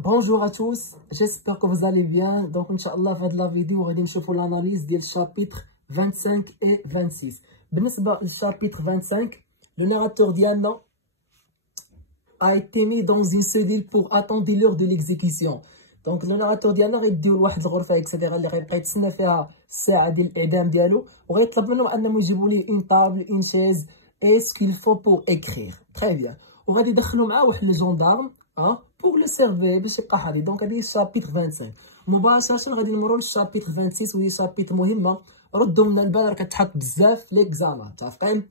Bonjour à tous, j'espère que vous allez bien. Donc, Inch'Allah, في هذه la vidéo, غادي نشوفوا l'analyse ديال chapitre 25 et 26. بالنسبة للchapitre 25, le narrateur ديالنا a été mis dans une cellule pour attendre l'heure de l'exécution. Donc, le narrateur ديالنا غيديو لواحد الغرفة اكسيتيرا اللي غيبقى يتسنى فيها الساعة ديال الإعدام ديالو، وغيطلب منهم أنهم يجيبوا ليه une table, une chaise et ce qu'il faut pour écrire. Très bien. وغادي يدخلوا معاه واحد لو جوندارم pour le servir باش يبقى حاضر. دونك هذه الشابيتر 25. مباشرة غادي نمروا للشابيتر 26 وهي شابيتر مهمة، ردوا من البال راه كتحط بزاف في ليكزامان، متفقين؟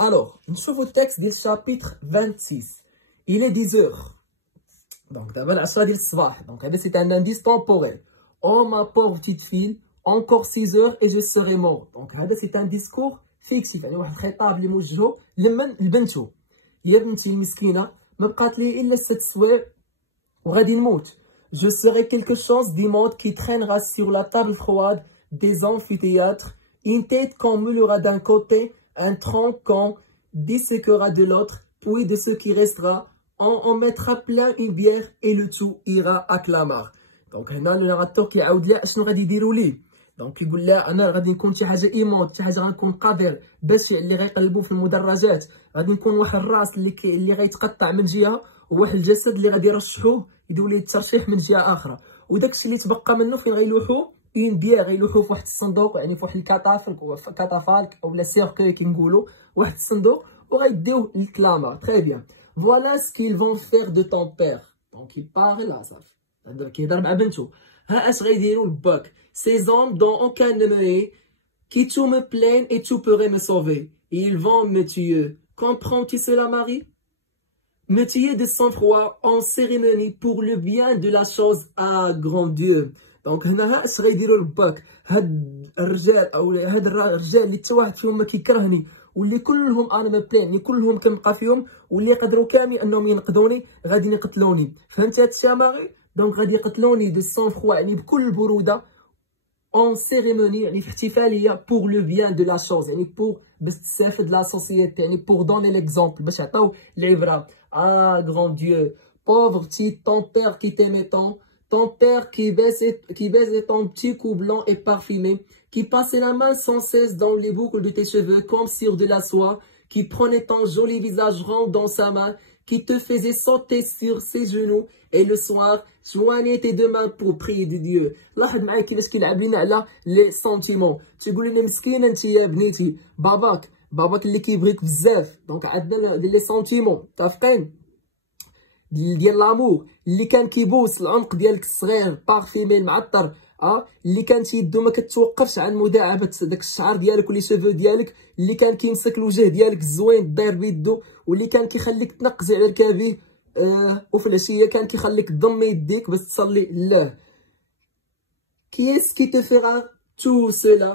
الوغ نشوفوا التكست ديال الشابيتر 26. il est 10 heures. دونك دابا العشرة ديال الصباح. دونك هذا سي ان انديس temporel. Oh ma pauvre petite fille, encore 6 heures et je serai mort. دونك هذا سي ان ديسكور فيكتيف، يعني واحد الخطاب اللي موجهه لبنته. يا بنتي المسكينة ما بقات لي الا 6 سوايع وغادي نموت. Je serai quelque chose d'immonde qui traînera sur la table froide des amphithéâtres, une tête qu'on moulera d'un côté, un tronc qu'on disséquera de l'autre, puis de ce qui restera, on mettra plein une bière et le tout ira à clamart. Donc هنا le narrateur كيعاود لها اشنو غادي يديروا ليه. دونك كيقول لها انا غادي نكون شي حاجه ايمونت، شي حاجه غنكون قادر بشع اللي غيقلبوا في المدرجات، غادي نكون واحد الراس اللي غيتقطع من جهه، وواحد الجسد اللي غادي يرشحوه يديروا ليه الترشيح من جهه اخرى، وداكشي اللي تبقى منه فين غيلوحوه اون بيير، غيلوحوه في واحد الصندوق، يعني في واحد الكاتافالك اولا سيركوي كنقولوا، واحد الصندوق، وغيديوه للكلاما. تري بيان. فوالا سكيل فون فير دو طون بير. دونك يباغي لا صافي كيهضر مع بنته. ها اش غيديروا لباك. Ces hommes dont aucun ne me hait, qui tout me plaignent et tout pourrait me sauver. Ils vont me tuer. Comprends-tu cela, Marie? Me tuer de sang-froid en cérémonie pour le bien de la chose à grand Dieu. Donc هنا ها اش غيديروا لباك. هاد الرجال او هاد الرجال اللي حتى واحد فيهم ما كيكرهني، واللي كلهم انا ما بلاني، كلهم كنبقى فيهم، واللي يقدروا كامل انهم ينقذوني غادي يقتلوني. فهمت هادشي يا ماغي؟ دونك غادي يقتلوني دو سون فروا، يعني بكل بروده، en cérémonie يعني في احتفاليه pour le bien de la chose، يعني pour باش تستافد لا سوسيتي، يعني pour donner l'exemple، باش يعطيو العبره. Ah grand Dieu, pauvre petit ton père qui t'aimait tant, ton père qui baisait ton petit cou blanc et parfumé, qui passait la main sans cesse dans les boucles de tes cheveux comme sur de la soie, qui prenait ton joli visage rond dans sa main, qui te faisait sauter sur ses genoux, et le soir joignait tes deux mains pour prier de Dieu. لاحظ معايا كيفاش كيلعب لينا على لي سونتيمون. تيقول لنا مسكينه انت يا بنيتي، باباك اللي كيبغيك بزاف. دونك عندنا لي سونتيمون، متفقين؟ ديال لامور، اللي كان كيبوس العنق ديالك الصغير بارفيمي المعطر، اللي كانت يدو ما كتوقفش عن مداعبه داك الشعر ديالك ولي شوفو ديالك، اللي كان كيمسك الوجه ديالك الزوين داير بيدو، واللي كان كيخليك تنقزي على الكابي، وفي العشيه كان كيخليك تضمي يديك باش تصلي لله. Qui est-ce qui te fera tout cela?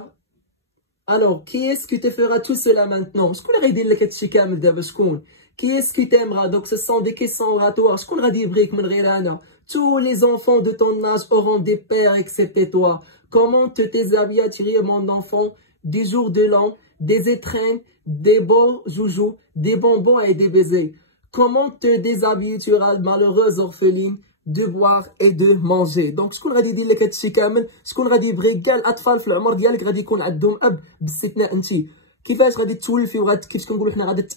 Alors, qui est-ce qui te fera tout cela maintenant? شكون اللي غيدير لك هادشي كامل دابا؟ شكون؟ Qui est-ce qui t'aimera? Donc ce sont des questions oratoires. شكون غادي يبغيك من غير انا؟ Tous les enfants de ton âge auront des pères excepté toi. Comment te déshabillerais mon enfant des jours de l'an, des étrennes, des beaux joujoux, des bonbons et des baisers? Comment te déshabilleras malheureuse orpheline de boire et de manger. دونك شكون غادي يدير لك هادشي كامل؟ شكون غادي يبغي؟ كاع الاطفال في العمر ديالك غادي يكون عندهم اب باستثناء انت. كيفاش غادي تولفي كيفاش كنقولوا حنا غادي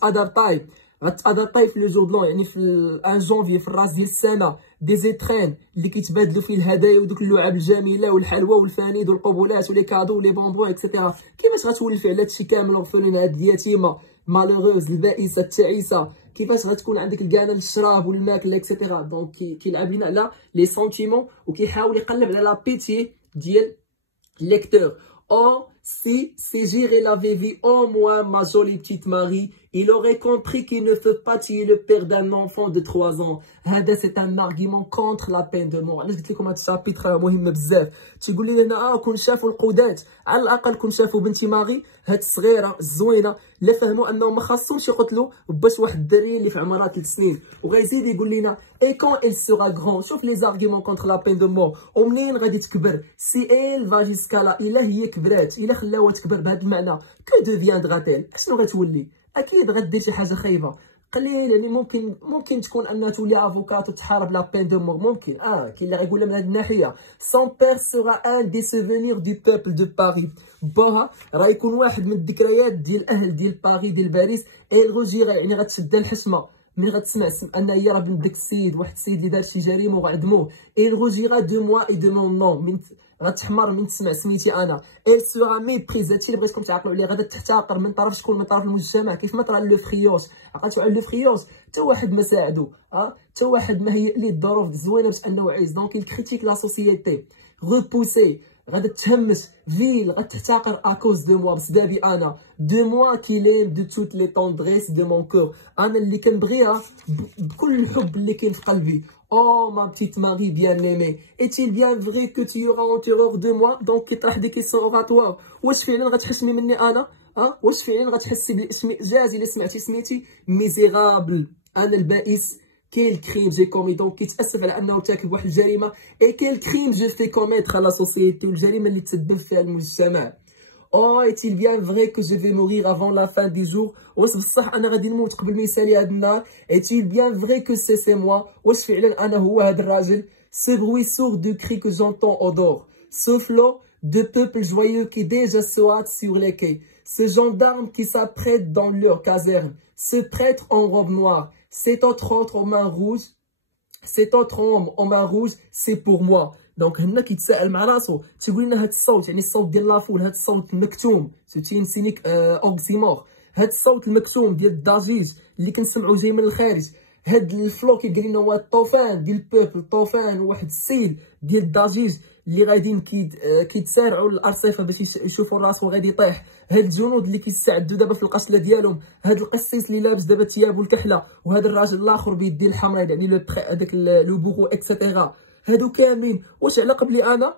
غتادابتاي في لو جور دلون، يعني في ان جونفي في الراس ديال السنه، دي زيترين اللي كيتبادلوا فيه الهدايا ودوك اللعاب الجميله والحلوى والفانيد والقبولات ولي كادو ولي بونبون اكسيتيرا. كيفاش غتولفي على هادشي كامل؟ اورفلين، هاد اليتيمه مالوغوز البائسه التعيسه، كيفاش غتكون عندك الكانه للشراب والماكله اكسيتيرا. دونك كيلعب لينا على لي سونتيمون وكيحاول يقلب على لا بيتي ديال ليكتور. Oh, si Jiré l'avait vu au moins, ma jolie petite Marie, il aurait compris qu'il ne faut pas tuer le père d'un enfant de 3 ans. هذا c'est un argument contre la peine de mort. علاش قلت لكم هذا الشابيتر مهم بزاف. تيقول لي هنا كون شافوا القودات، على الاقل كون شافوا بنتي ماغي هاد الصغيره الزوينه، لا فهموا انهم ما خاصهمش يقتلوا باش واحد الدري اللي في عمرها 3 سنين. وغيزيد يقول لنا et quand elle sera grand. شوف les arguments contre la peine de mort. ومنين غادي تكبر؟ si elle va jusqu'à là، الا هي كبرات، الا خلاوها تكبر بهذا المعنى، que deviendra-t-elle؟ اشنو غتولي؟ اكيد غدير شي حاجه خايبه. قليل. يعني ممكن تكون انها تولي افوكات وتحارب لا بين دو مور، ممكن كاين اللي غيقولها من هذه الناحيه. سون بير سورا ان دي سوفونير دو بوبل دو باري. باها راه يكون واحد من الذكريات ديال الاهل ديال باريس ديال باريس. اي الغوجيغا يعني غتشد الحشمه ملي غتسمع ان هي راه بنت داك السيد، واحد السيد اللي دار شي جريمه وغعدموه. اي الغوجيغا دو موا اي دو مون نون، من غتحمر من تسمع سميتي انا. اي سورا ميبريز، هادشي اللي بغيتكم تعقلوا عليه. غادا تحتقر من طرف شكون؟ من طرف المجتمع. كيف ما طرا لو فريوش، عقلتوا على لو فريوش؟ حتى واحد ما ساعدو، حتى واحد ما هيئ ليه الظروف الزوينه باش انه يعيش. دونك الكريتيك لا سوسيتي ريبوسي، غادا تهمش فيل، غتحتقر اكوز دو موا، بسبابي انا. دو موا كي ليم دو توت لي طوندريس دو مون كور، انا اللي كنبغيها بكل الحب اللي كاين في قلبي. Oh ma petite Marie bien-aimée, est-il bien vrai que tu auras en terreur de moi? Donc كيطرح دي كيسيون اوراتوار. واش فعلا غتحشمي مني انا؟ واش فعلا غتحسي باسمي جاز الا سمعتي سميتي ميزيرابل؟ انا البائس. كاين كريم جي كومي، دونك كيتاسف على انه ارتكب واحد الجريمه. اي كاين كريم جو في كوميتر على سوسيتي، والجريمه اللي تسبب فيها المجتمع. Oh, est-il bien vrai que je vais mourir avant la fin du jour? واش بصح انا غادي نموت قبل ما يسالي هاد النهار؟ Est-il bien vrai que c'est moi? واش فعلا انا هو هاد الراجل؟ Ce bruit sourd de cris que j'entends au dehors, ce flot de peuple joyeux qui déjà se hâte sur les quais, ce gendarme qui s'apprête dans leur caserne, ce prêtre en robe noire, cet autre en main rouge, cet autre homme en main rouge, c'est pour moi. دونك هنا كيتساءل مع راسو، تيقول لنا هاد الصوت، يعني الصوت ديال لافول، هاد الصوت المكتوم، سوتي نسينيك اوكسيمور، هاد الصوت المكتوم ديال الضجيج اللي كنسمعو جاي من الخارج، هاد الفلو كيقول لنا هو الطوفان ديال البوبل، الطوفان واحد السيل ديال الضجيج اللي غاديين كيتسارعوا للارصفه باش يشوفوا راسو غادي يطيح. هاد الجنود اللي كيستعدوا دابا في القتله ديالهم، هاد القسيس اللي لابس دابا ثيابو الكحله، وهاد الراجل الاخر بيديه الحمراء يعني لو هذاك لو بوغو اكسيتيرا. هادو كاملين واش على قبلي انا؟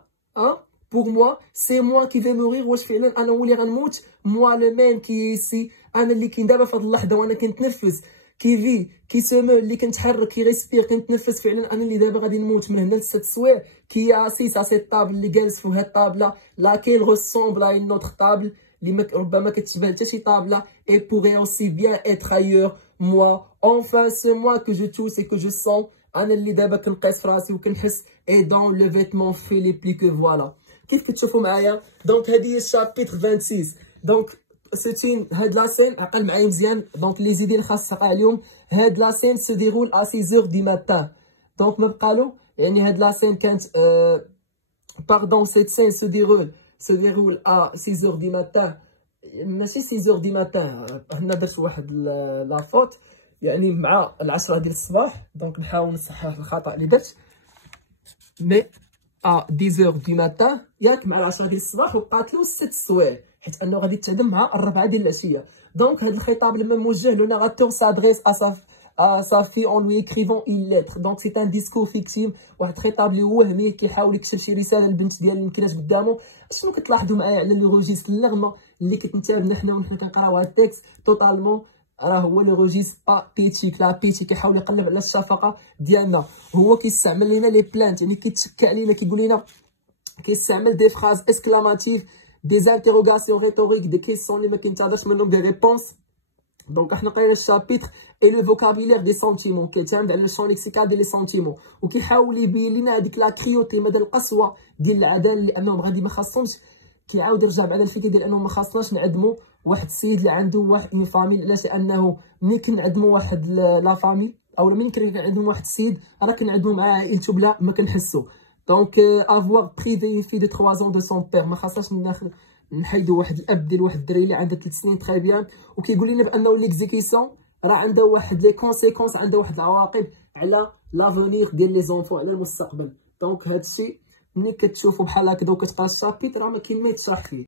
بور موا سي موا كي في مورير. واش فعلا انا هو اللي غنموت؟ موا لو ميم كي سي، انا اللي كاين دابا في هاد اللحظه وانا كنتنفس، كي في كي سومو اللي كنتحرك، كي ريسبير كنتنفس، فعلا انا اللي دابا غادي نموت من هنا ل 6 سوايع. كي اسيس على سيت طابل اللي جالس فوق هاد الطابله لا كاين غوسومبل ا اون اوتر طابل اللي ربما كتشبه حتى شي طابله. اي بوغي اوسي بيان اتر ايور موا. انفان سو موا كو جو توس اي كو جو سون، انا اللي دابا كنقيس في راسي وكنحس. اي دون لو فيتمون في لي بلي كو فوالا. كيف كتشوفوا معايا؟ دونك هذه هي الشابيتر 26. دونك سوتين هاد لا سين، عقل معايا مزيان. دونك لي زيدي اللي خاص تعقل عليهم، هاد لا سين سو ديرول ا 6h دي ماتان. دونك ما بقالو، يعني هاد لا سين كانت باردون سيت سين سو ديرول ا 6h دي ماتان، ماشي 6h دي ماتان. هنا درت واحد لا فوت، يعني مع 10 ديال الصباح. دونك نحاول نصحح الخطا اللي درت، مي ا 10h دي ماتان ياك مع 10 ديال الصباح، وبقات له 6 سوايع حيت انه غادي تعدم مع 4 ديال العشيه. دونك هذا الخطاب لما موجه لو ناراتور سادريس ا sa fille en lui écrivant une lettre. Donc c'est un discours fictif، واحد الخطاب اللي وهمي كيحاول يكتب شي رساله للبنت ديالو اللي كانت قدامه. شنو كتلاحظوا معايا على لو روجيست النغمه اللي كتنتابنا حنا ونحن كنقراو هاد التكست توتالمون؟ راه هو لو روجيست بيتيك. لا بيتي كيحاول يقلب على الشفقه ديالنا، هو كيستعمل لنا لي بلانت، يعني كيتشكى علينا، كيقول لنا كيستعمل دي فراز اسكلاماتيف، دي انتيروغاسيون ريتوريك، دي كيسيون اللي ما كينتظرش منهم دي ريبونس. دونك احنا قرينا الشابيتر اي لو فوكابيلير دي سونتيمون، كيعتمد على الشون ليكسيكال ديال لي سونتيمون، وكيحاول يبين لنا هذيك لا كريوتي مدى القسوه ديال العداله لانهم غادي ما خاصهمش. كيعاود يرجع بعد الفكره ديال انه ما خاصناش نعدموا واحد السيد اللي عنده واحد اون فامي. علاش؟ لانه ملي كنعدموا واحد لا فامي او ملي كنعدموا واحد السيد راه كنعدموا معاه عائلته بلا ما كنحسوا. دونك افوار بريفي اون في دو 3 ans دو سون بير، ما خاصناش نحيدوا واحد الاب ديال واحد الدري اللي عنده 3 سنين تري بيان. وكيقول لنا بانه ليكزيكيسيون راه عنده واحد لي كونسيكونس، عنده واحد العواقب على لافونيغ ديال لي زونفون، على المستقبل. دونك هادشي ملي كتشوفوا بحال هكذا وكتقرا الشابيتر راه ما كاين ما يتشرح فيه.